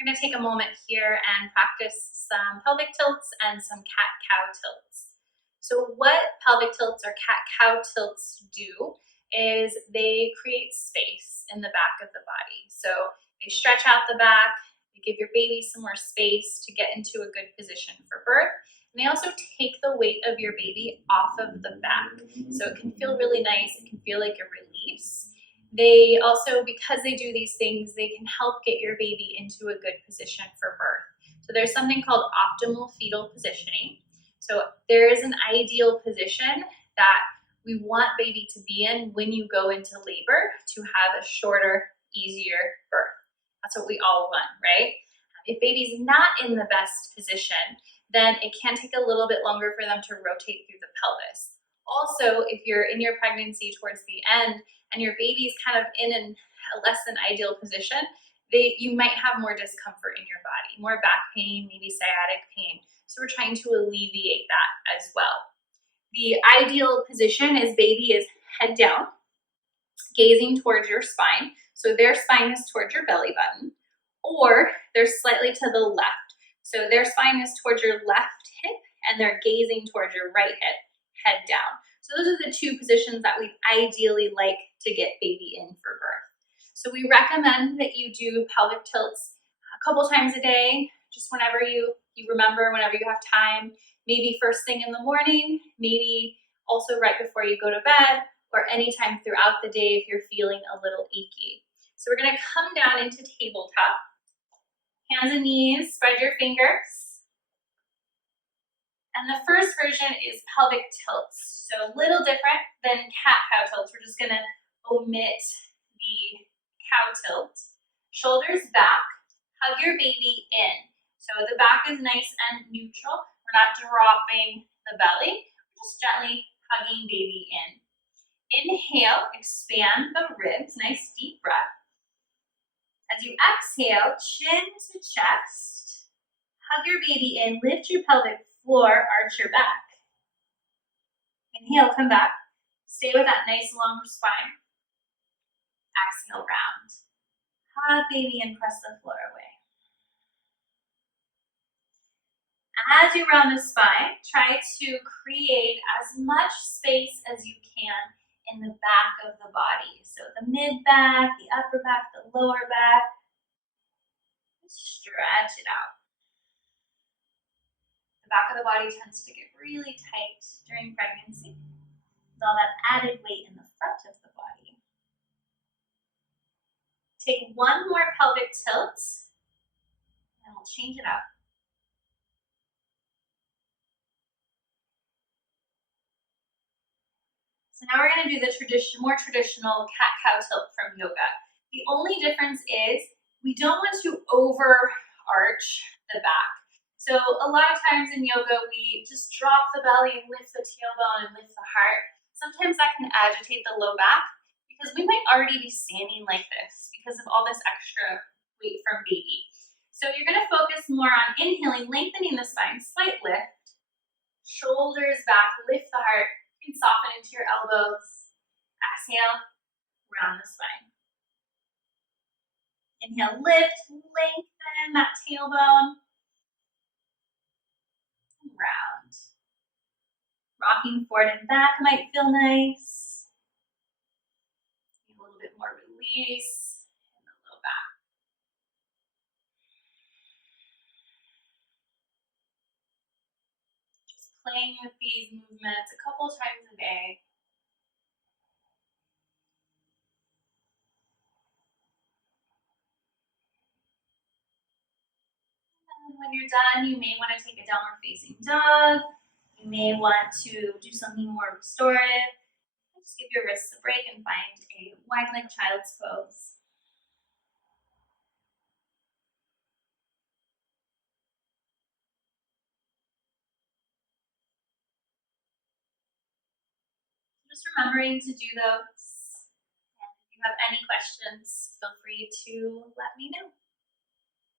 We're going to take a moment here and practice some pelvic tilts and some cat-cow tilts. So what pelvic tilts or cat-cow tilts do is they create space in the back of the body. So they stretch out the back, they give your baby some more space to get into a good position for birth. And they also take the weight of your baby off of the back. So it can feel really nice, it can feel like a release. They also, because they do these things, they can help get your baby into a good position for birth. So there's something called optimal fetal positioning. So there is an ideal position that we want baby to be in when you go into labor to have a shorter, easier birth. That's what we all want, right? If baby's not in the best position, then it can take a little bit longer for them to rotate through the pelvis. Also, if you're in your pregnancy towards the end and your baby's kind of in a less than ideal position, you might have more discomfort in your body, more back pain, maybe sciatic pain. So we're trying to alleviate that as well. The ideal position is baby is head down, gazing towards your spine. So their spine is towards your belly button, or they're slightly to the left. So their spine is towards your left hip and they're gazing towards your right hip, head down. So those are the two positions that we ideally like to get baby in for birth. So we recommend that you do pelvic tilts a couple times a day, just whenever you remember, whenever you have time, maybe first thing in the morning, maybe also right before you go to bed, or anytime throughout the day if you're feeling a little achy. So we're gonna come down into tabletop, hands and knees, spread your fingers. And the first version is pelvic tilts. So a little different than cat-cow tilts. We're just gonna omit the cow tilt. Shoulders back, hug your baby in. So the back is nice and neutral. We're not dropping the belly, we're just gently hugging baby in. Inhale, expand the ribs, nice deep breath. As you exhale, chin to chest, hug your baby in, lift your pelvic floor, arch your back. Inhale, come back. Stay with that nice long spine. Exhale, round. Hug baby and press the floor away. As you round the spine, try to create as much space as you can in the back of the body. So the mid back, the upper back, the lower back. Stretch it out. The back of the body tends to get really tight during pregnancy with all that added weight in the front of the body. Take one more pelvic tilt and we'll change it up. So now we're going to do the more traditional cat-cow tilt from yoga. The only difference is we don't want to over-arch the back. So a lot of times in yoga, we just drop the belly and lift the tailbone and lift the heart. Sometimes that can agitate the low back because we might already be standing like this because of all this extra weight from baby. So you're going to focus more on inhaling, lengthening the spine, slight lift, shoulders back, lift the heart. You can soften into your elbows. Exhale, round the spine. Inhale, lift, lengthen that tailbone. And round. Rocking forward and back might feel nice. Need a little bit more release in the low back. Just playing with these movements a couple times a day. When you're done, you may want to take a downward facing dog. You may want to do something more restorative. Just give your wrists a break and find a wide leg child's pose. Just remembering to do those. And if you have any questions, feel free to let me know.